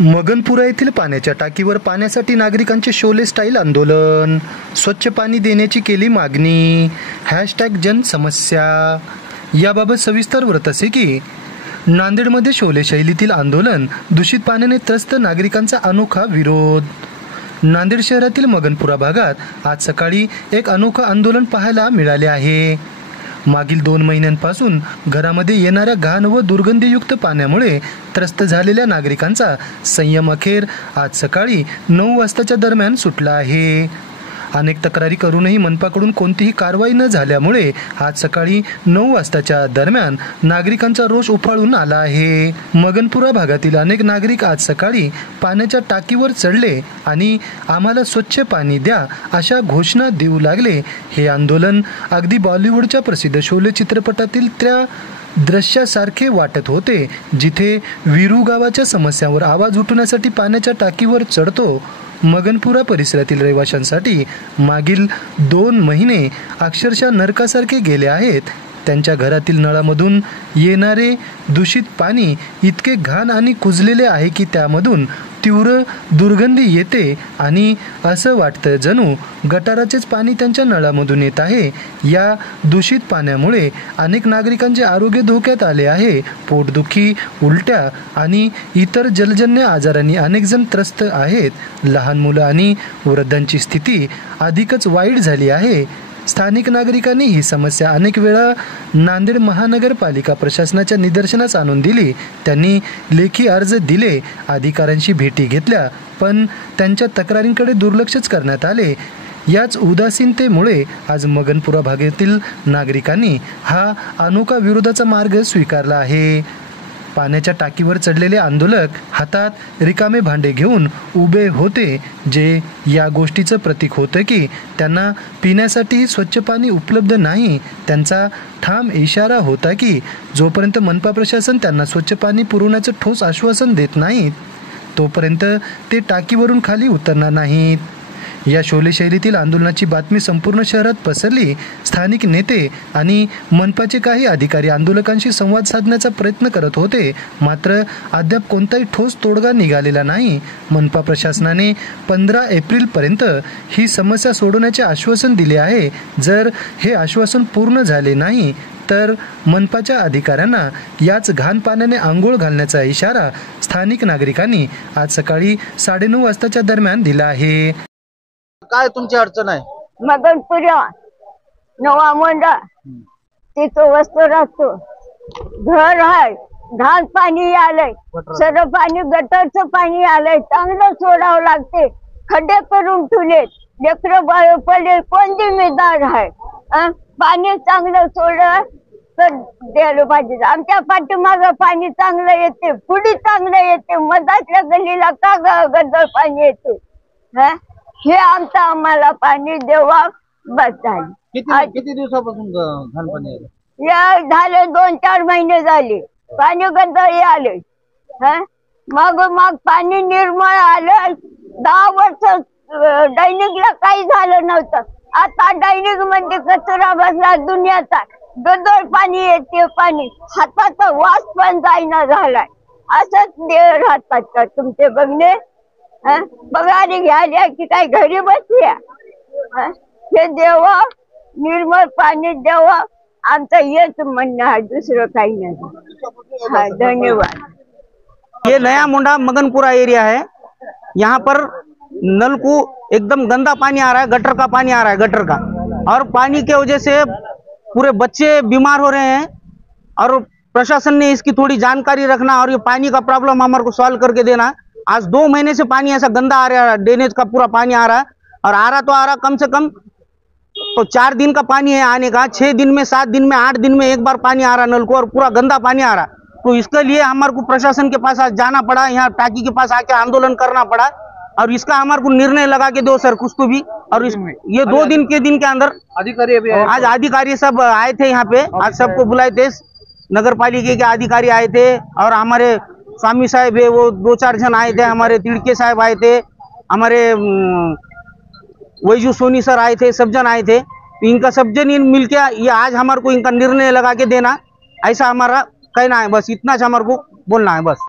मगनपुरा येथील पाण्याच्या टाकीवर पाण्यासाठी नागरिकांचे शोले स्टाईल आंदोलन, स्वच्छ पाणी देण्याची केली मागणी, #जनसमस्या। याबाबत सविस्तर वृत्त असे की नांदेडमध्ये शोले शैलीतील आंदोलन, दूषित पाण्याने त्रस्त नागरिकांचा अनोखा विरोध। नांदेड शहरातील मगनपुरा भागात आज सकाळी एक अनोखं आंदोलन पाहायला मिळाले आहे। मागील 2 महिन्यांपासून घरामध्ये येणाऱ्या घाण व दुर्गंधीयुक्त पाण्यामुळे त्रस्त झालेल्या नागरिकांचा संयम अखेर आज सकाळी 9 वाजताच्या दरम्यान सुटला आहे। अनेक तक्रारी करूनही मनपाकडून कोणतीही कारवाई न झाल्यामुळे आज सकाळी 9 वाजताच्या दरम्यान नागरिकांचा रोष उफाळून आला आहे। मगनपुरा भागातील अनेक नागरिक आज सकाळी पाण्याच्या टाकीवर चढले आणि आम्हाला स्वच्छ पाणी द्या अशा घोषणा देऊ लागले। हे आंदोलन अगदी बॉलिवूडच्या प्रसिद्ध शोले चित्रपटातील त्या दृश्यासारखे वाटत होते, जिथे वीरू गावाच्या समस्यांवर आवाज उठवण्यासाठी पाण्याच्या टाकीवर चढतो। मगनपुरा परिसरातील रहिवाशांसाठी मागील 2 महिने अक्षरशः नरकासारखे गेले आहेत। त्यांच्या घरातील नळामधून येणारे दूषित पाणी इतके घाण आणि कुजलेले आहे की त्यामधून तीव्र दुर्गंधी येते आणि असं वाटतं जणू गटाराचेच पाणी त्यांच्या नळामधून येत आहे। या दूषित पाण्यामुळे अनेक नागरिकांचे आरोग्य धोक्यात आले आहे। पोटदुखी, उलट्या आणि इतर जलजन्य आजारांनी अनेक जण त्रस्त आहेत। लहान मुलं आणि वृद्धांची स्थिती अधिकच वाईट झाली आहे। स्थानिक नागरिकांनी ही समस्या अनेक वेळा नांदेड महानगरपालिका प्रशासनाच्या निदर्शनास आणून दिली। त्यांनी लेखी अर्ज दिले, अधिकाऱ्यांशी भेटी घेतल्या, पण त्यांच्या तक्रारींकडे दुर्लक्षच करण्यात आले। याच उदासीनतेमुळे आज मगनपुरा भागातील नागरिकांनी हा अनोखा विरोधाचा मार्ग स्वीकारला आहे। पाण्याच्या टाकीवर चढलेले आंदोलक हातात रिकामे भांडे घेऊन उभे होते, जे या गोष्टीचं प्रतीक होतं की त्यांना पिण्यासाठी स्वच्छ पाणी उपलब्ध नाही। त्यांचा ठाम इशारा होता की जोपर्यंत मनपा प्रशासन त्यांना स्वच्छ पाणी पुरवण्याचं ठोस आश्वासन देत नाहीत, तोपर्यंत ते टाकीवरून खाली उतरणार नाहीत। या शोले शैलीतील आंदोलनाची बातमी संपूर्ण शहरात पसरली। स्थानिक नेते आणि मनपाचे काही अधिकारी आंदोलकांशी संवाद साधण्याचा प्रयत्न करत होते, मात्र अद्याप कोणताही ठोस तोडगा निघालेला नाही। मनपा प्रशासनाने 15 एप्रिलपर्यंत ही समस्या सोडवण्याचे आश्वासन दिले आहे। जर हे आश्वासन पूर्ण झाले नाही तर मनपाच्या अधिकाऱ्यांना याच घाण पाण्याने आंघोळ घालण्याचा इशारा स्थानिक नागरिकांनी आज सकाळी 9:30 वाजताच्या दरम्यान दिला आहे। काय तुमची अडचण आहे? मगनपुरा नवा मोंडा तिथं वस्तू राहतो, घर आहे, घाण पाणी आलंय, सर्व पाणी गटरचं पाणी आलंय, चांगलं सोडावं लागते। खड्डे करून ठेवलेत, लेकरं बाळ पडले, कोण जिम्मेदार आहे? पाणी चांगलं सोडलं तर द्यायला पाहिजे। आमच्या पाठीमागं पाणी चांगलं येते, पुढे चांगलं येते, मधातल्या गल्लीला का गदर पाणी येते? हे आम्हाला पाणी देवा बस झाली। किती दिवसापासून घाण पाणी आलं? या झाले 2-4 महिने झाले, पाणी गंदळी आले। मग पाणी निर्मळ आलं। 10 वर्ष दैनिकला काही झालं नव्हतं, आता दैनिक म्हणजे कचरा बसला दुनियाचा। गंदळ पाणी येते, पाणी हाताचा वास पण जाईना झालाय। असंच देव राहतात का तुमचे बघणे? पगारी घ्यायला की काय घरी बसल्या? हे देवा, निर्मळ पाणी देवा, आमचं हेच म्हणणं आहे, दुसरं काही नाही। धन्यवाद। ये नया मुंडा मगनपुरा एरिया है। यहाँ पर नल को एकदम गंदा पानी आ रहा है, गटर का पानी आ रहा है, गटर का। और पानी के वजह से पूरे बच्चे बीमार हो रहे हैं और प्रशासन ने इसकी थोड़ी जानकारी रखना और ये पानी का प्रॉब्लम हमारे को सॉल्व करके देना। आज 2 महीने से पानी ऐसा गंदा आ रहा है, ड्रेनेज का पूरा पानी आ रहा है, और आ रहा कम से कम तो 4 दिन का पानी है आने का। 6 दिन में, 7 दिन में, 8 दिन में एक बार पानी आ रहा नल को, और पूरा गंदा पानी आ रहा। तो इसके लिए हमारे को प्रशासन के पास आज जाना पड़ा, यहाँ टाकी के पास आके आंदोलन करना पड़ा, और इसका हमारे को निर्णय लगा के दो सर कुछ तो भी। और ये 2 दिन के अंदर अधिकारी अभी आज अधिकारी सब आए थे यहाँ पे, आज सबको बुलाए थे, नगर पालिका के अधिकारी आए थे, और हमारे स्वामी साहब है वो 2-4 जन आए थे, हमारे तिड़के साहब आए थे, हमारे वैजू सोनी सर आए थे, सब जन आए थे। तो इनका सब जन मिलके ये आज हमारे को इनका निर्णय लगा के देना, ऐसा हमारा कहना है। बस इतना हमारे को बोलना है बस।